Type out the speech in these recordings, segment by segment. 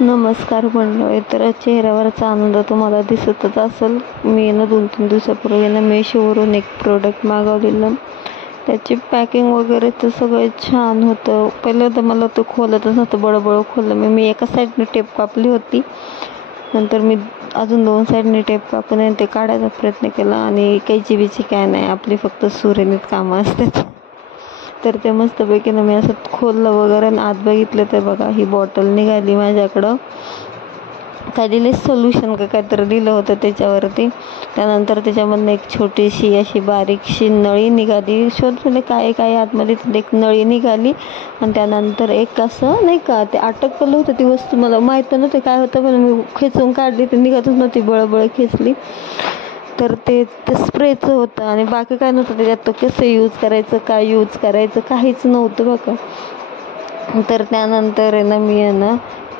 नमस्कार मंडळी. तर चेहऱ्यावरचा आनंद तुम्हाला दिसतच असेल. मी 2-3 दिवसापूर्वी मेशोवरून एक प्रोडक्ट मागवलेलं. त्याची पॅकिंग वगैरे तर सगळं छान होतं. पहिलं तर मला तो खोलतच नव्हतं, बळबळ खोललं. मी एका साईडने टेप कापली होती, नंतर मी अजून 2 साईडने टेप कापून ते काढायचा प्रयत्न केला आणि कैची बिची काय नाही, आपली फक्त सुरेनीत कामं असतात. तर ते मस्तपैकी मी असं खोललं वगैरे आणि आत बघितलं तर बघा, ही बॉटल निघाली माझ्याकडं. काय दिले, सोल्युशन का काहीतरी दिलं होतं त्याच्यावरती. त्यानंतर त्याच्यामधनं एक छोटीशी अशी बारीकशी नळी निघाली. शोधले काय काय आतमध्ये, एक नळी निघाली आणि त्यानंतर एक असं नाही का ते अटकलं होतं ती वस्तू. मला माहीत नव्हतं काय होतं, पण मी खेचून काढली, ते निघतच नव्हती, बळबळ खेचली. तर ते स्प्रेचं होतं आणि बाकी काय नव्हतं त्याच्यात. तो कसं यूज करायचं, काय यूज करायचं, काहीच नव्हतं बघा. तर त्यानंतर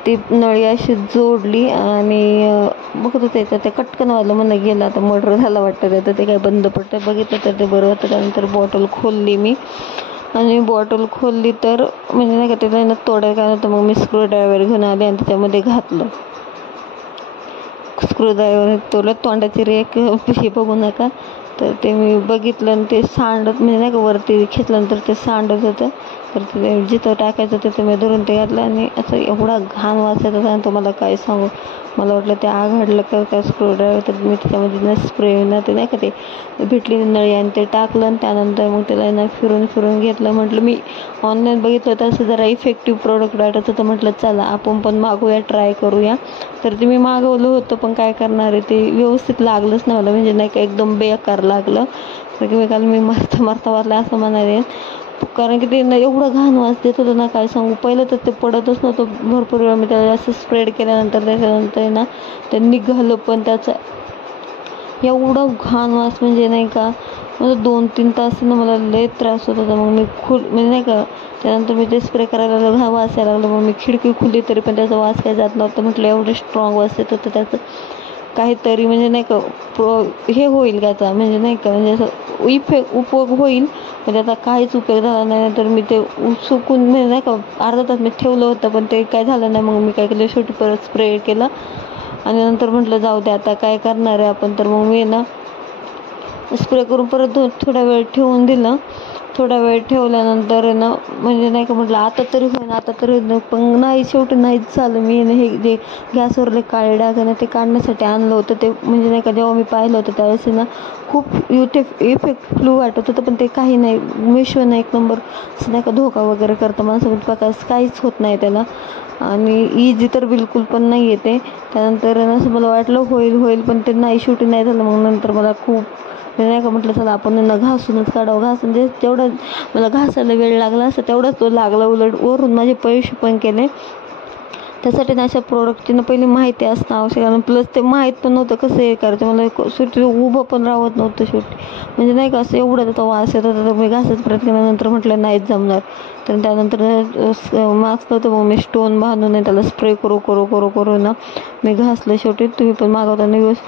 ती नळी अशी जोडली आणि बघत होते तर ते कटकनवालं म्हणणं गेलं, आता मर्डर झाला वाटतं. तर ते काय बंद पडतं, बघितलं तर ते बरं होतं. त्यानंतर बॉटल खोलली मी आणि बॉटल खोलली तर म्हणजे नाही का त्याला तोडायला काय नव्हतं. मग मी स्क्रूड्रायव्हर घेऊन आले आणि त्याच्यामध्ये घातलं. स्क्रूड्रायव्हर तोडलं. तोंडाची रेख हे बघू नका. तर ते मी बघितलं आणि ते सांडत म्हणजे नाही का वरती खेचल्यानंतर ते सांडत होतं. तर ते जिथं टाकायचं तिथं मी धरून ते घातलं आणि असं एवढा घाण वास येत होता आणि तुम्हाला काय सांगू. मला वाटलं ते आघाडलं का काय स्क्रूड्रायव्हर. तर मी त्याच्यामध्ये स्प्रे ते नाही का ते भेटली नळी आणि ते टाकलं आणि त्यानंतर मग त्याला फिरून घेतलं. म्हटलं मी ऑनलाईन बघितलं होतं असं जरा इफेक्टिव्ह प्रोडक्ट वाटत होतं. म्हटलं चला आपण पण मागवूया, ट्राय करूया. तर ते मी मागवलं होतं, पण काय करणार आहे ते व्यवस्थित लागलंच नाही मला, म्हणजे नाही का एकदम बेकार लागलं. तर मी काल मारता वारलं असं म्हणाले, कारण की ते एवढं घाण वास देत होतं ना काय सांगू. पहिलं तर ते पडतच नव्हतं. भरपूर वेळा मी त्याला असं स्प्रेड केल्यानंतर त्याच्यानंतर ते निघालं, पण त्याचा एवढा घाण वास म्हणजे नाही का. म्हणजे 2-3 तास मला लय त्रास होत होता. मग मी म्हणजे नाही का त्यानंतर मी ते स्प्रे करायला लागलं, वास यायला लागला. मग मी खिडकी खुलली तरी पण त्याचा वास काही जात नव्हता. म्हटलं एवढं स्ट्रॉंग वास येत होतं त्याचं, काहीतरी म्हणजे नाही का हे होईल त्याचा, म्हणजे नाही का म्हणजे असं उपयोग होईल. म्हणजे आता काहीच उपयोग झाला नाही. तर मी ते सुकून म्हणजे नाही का अर्धा तास मी ठेवलं होतं, पण ते काय झालं नाही. मग मी काय केलं, शेवटी परत स्प्रे केला आणि नंतर म्हटलं जाऊ दे आता काय करणार आहे आपण. तर मग मी स्प्रे करून परत थोडा वेळ ठेवून दिलं. थोडा वेळ ठेवल्यानंतर म्हणजे नाही का म्हटलं आता तरी होईन. पण नाही, शेवटी नाहीच झालं. मी हे जे गॅसवरले काळे डाग ते काढण्यासाठी आणलं होतं. ते म्हणजे नाही का जेव्हा मी पाहिलं होतं त्यावेळेस खूप इफेक्टफुल वाटत होतं, पण ते काही नाही. मेशोनं एक नंबर असं नाही का धोका वगैरे करतं माणसामध्ये, काहीच होत नाही त्याला. आणि इजी तर बिलकुल पण नाही येते. त्यानंतर असं मला वाटलं होईल, पण ते नाही, शेवटी नाही झालं. मग नंतर मला खूप नाही का म्हटलं चला आपण घासूनच काढावं. घासून तेवढं मला घासायला वेळ लागला असं तेवढाच तो लागला. उलट वरून माझे पैसे पण केले. त्यासाठी अशा प्रोडक्टची पहिली माहिती असणं आवश्यक आहे. प्लस ते माहीत पण नव्हतं कसं हे करायचं. मला शेवटी उभं पण राहत नव्हतं शेवटी, म्हणजे नाही का असं एवढं त्याचा वास येत होता. तर मी घासायचा प्रयत्न केल्यानंतर म्हटलं नाहीच जमणार. तर त्यानंतर मास्क नव्हतं, मग मी स्टोन बांधून त्याला स्प्रे करू मी घासलं. शेवटी तुम्ही पण मागवताना व्यवस्थित